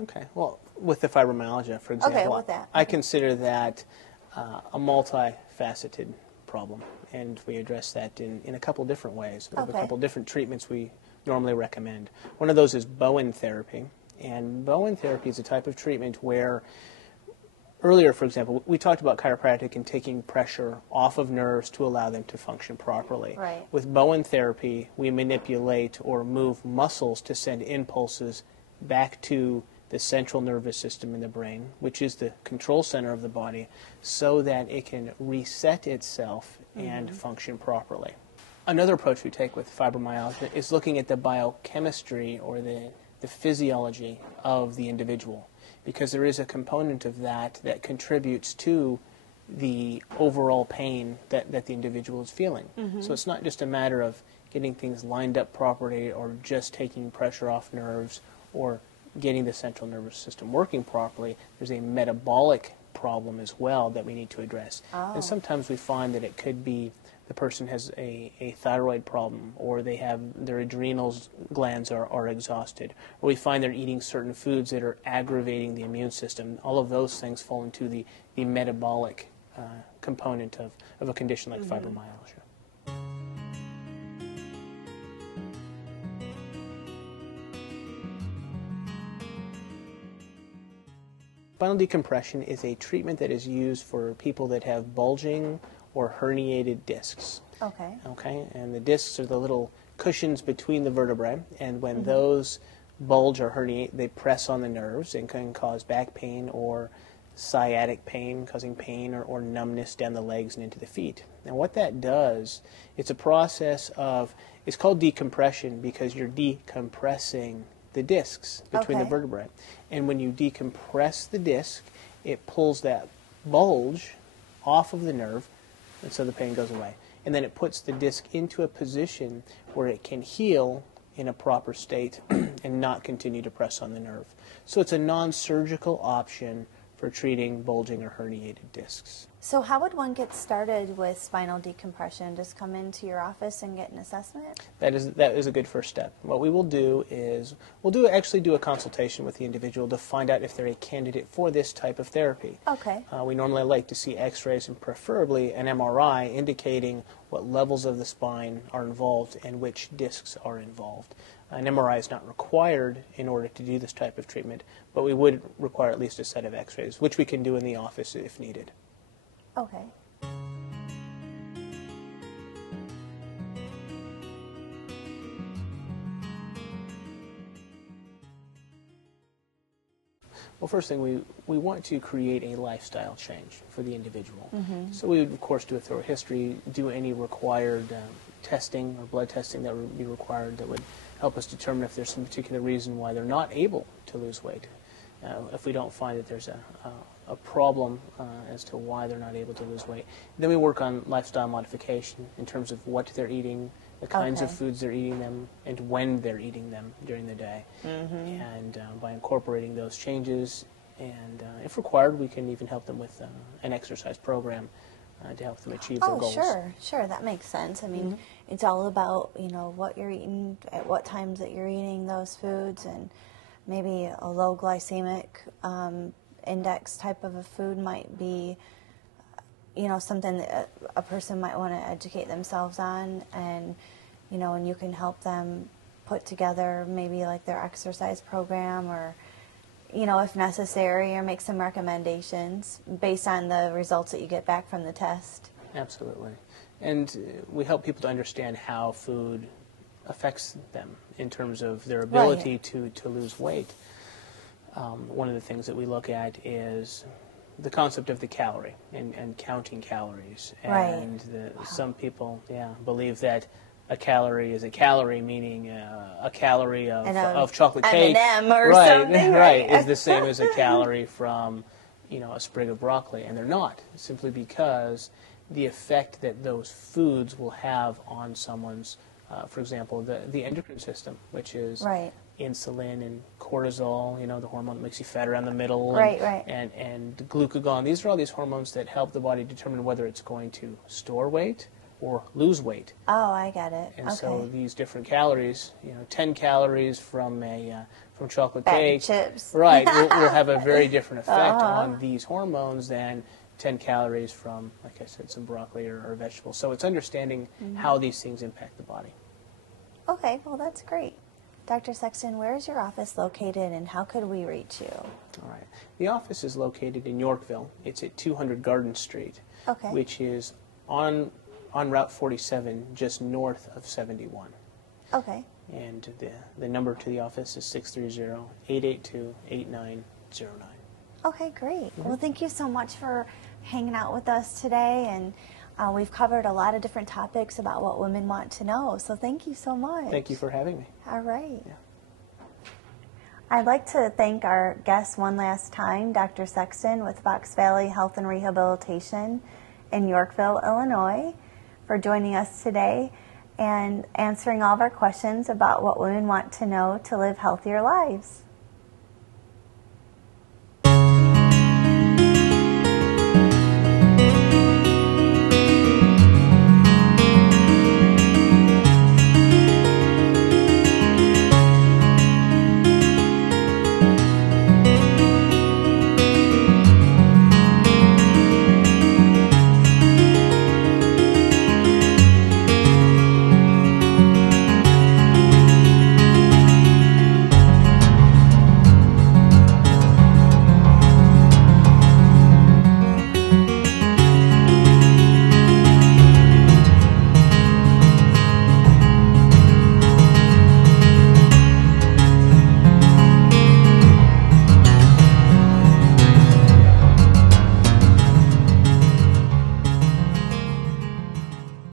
Okay. Well, with the fibromyalgia, for example, Okay, with that. I consider that a multifaceted problem, and we address that in a couple different ways. We have a Okay. couple different treatments we normally recommend. One of those is Bowen therapy, and Bowen therapy is a type of treatment where earlier, for example, we talked about chiropractic and taking pressure off of nerves to allow them to function properly. Right. With Bowen therapy, we manipulate or move muscles to send impulses back to the central nervous system in the brain, which is the control center of the body, so that it can reset itself and function properly. Another approach we take with fibromyalgia is looking at the biochemistry or the physiology of the individual, because there is a component of that that contributes to the overall pain that the individual is feeling. So it's not just a matter of getting things lined up properly or just taking pressure off nerves or getting the central nervous system working properly. There's a metabolic problem as well that we need to address. And sometimes we find that it could be the person has a thyroid problem, or they have their adrenal glands are exhausted, or we find they're eating certain foods that are aggravating the immune system. All of those things fall into the metabolic component of a condition like fibromyalgia. Spinal decompression is a treatment that is used for people that have bulging or herniated discs. Okay. Okay, and the discs are the little cushions between the vertebrae, and when those bulge or herniate, they press on the nerves and can cause back pain or sciatic pain, causing pain or numbness down the legs and into the feet. And what that does, it's a process of, it's called decompression because you're decompressing the discs between the Okay. vertebrae. And when you decompress the disc, it pulls that bulge off of the nerve, and so the pain goes away. And then it puts the disc into a position where it can heal in a proper state and not continue to press on the nerve. So it's a non-surgical option for treating bulging or herniated discs. So how would one get started with spinal decompression? Just come into your office and get an assessment? That is a good first step. What we will do is actually do a consultation with the individual to find out if they're a candidate for this type of therapy. Okay. We normally like to see x-rays and preferably an MRI indicating what levels of the spine are involved and which discs are involved. An MRI is not required in order to do this type of treatment, but we would require at least a set of x-rays, which we can do in the office if needed. Okay. Well, first thing, we want to create a lifestyle change for the individual. So we would, of course, do a thorough history, do any required testing or blood testing that would be required that would help us determine if there's some particular reason why they're not able to lose weight. If we don't find that there's a problem as to why they're not able to lose weight. Then we work on lifestyle modification in terms of what they're eating, the kinds of Okay. foods they're eating them, and when they're eating them during the day. And by incorporating those changes, and if required, we can even help them with an exercise program to help them achieve their goals. Sure, that makes sense. I mean, it's all about, what you're eating, at what times that you're eating those foods, and maybe a low glycemic index type of a food might be, something that a person might want to educate themselves on, and, and you can help them put together maybe like their exercise program, or, if necessary, or make some recommendations based on the results that you get back from the test. Absolutely. And we help people to understand how food affects them in terms of their ability to lose weight. One of the things that we look at is the concept of the calorie and counting calories. And some people, believe that a calorie is a calorie, meaning a calorie of chocolate cake, M&M or something, right? is the same as a calorie from, a sprig of broccoli, and they're not, simply because the effect that those foods will have on someone's, for example, the endocrine system, which is insulin and cortisol, the hormone that makes you fat around the middle, and glucagon. These are all these hormones that help the body determine whether it's going to store weight or lose weight. Oh, I get it. And okay. so these different calories, 10 calories from from chocolate Bag of cake, chips. right, will have a very different effect on these hormones than 10 calories from, like I said, some broccoli or vegetables. So it's understanding how these things impact the body. Okay, well, that's great. Dr. Sexton, where is your office located and how could we reach you? All right. The office is located in Yorkville. It's at 200 Garden Street, Okay. which is on Route 47, just north of 71. Okay. And the number to the office is 630-882-8909. Okay, great. Well, thank you so much for hanging out with us today, and we've covered a lot of different topics about what women want to know, so thank you so much. Thank you for having me. All right. Yeah. I'd like to thank our guest one last time, Dr. Sexton with Fox Valley Health and Rehabilitation in Yorkville, Illinois, for joining us today and answering all of our questions about what women want to know to live healthier lives.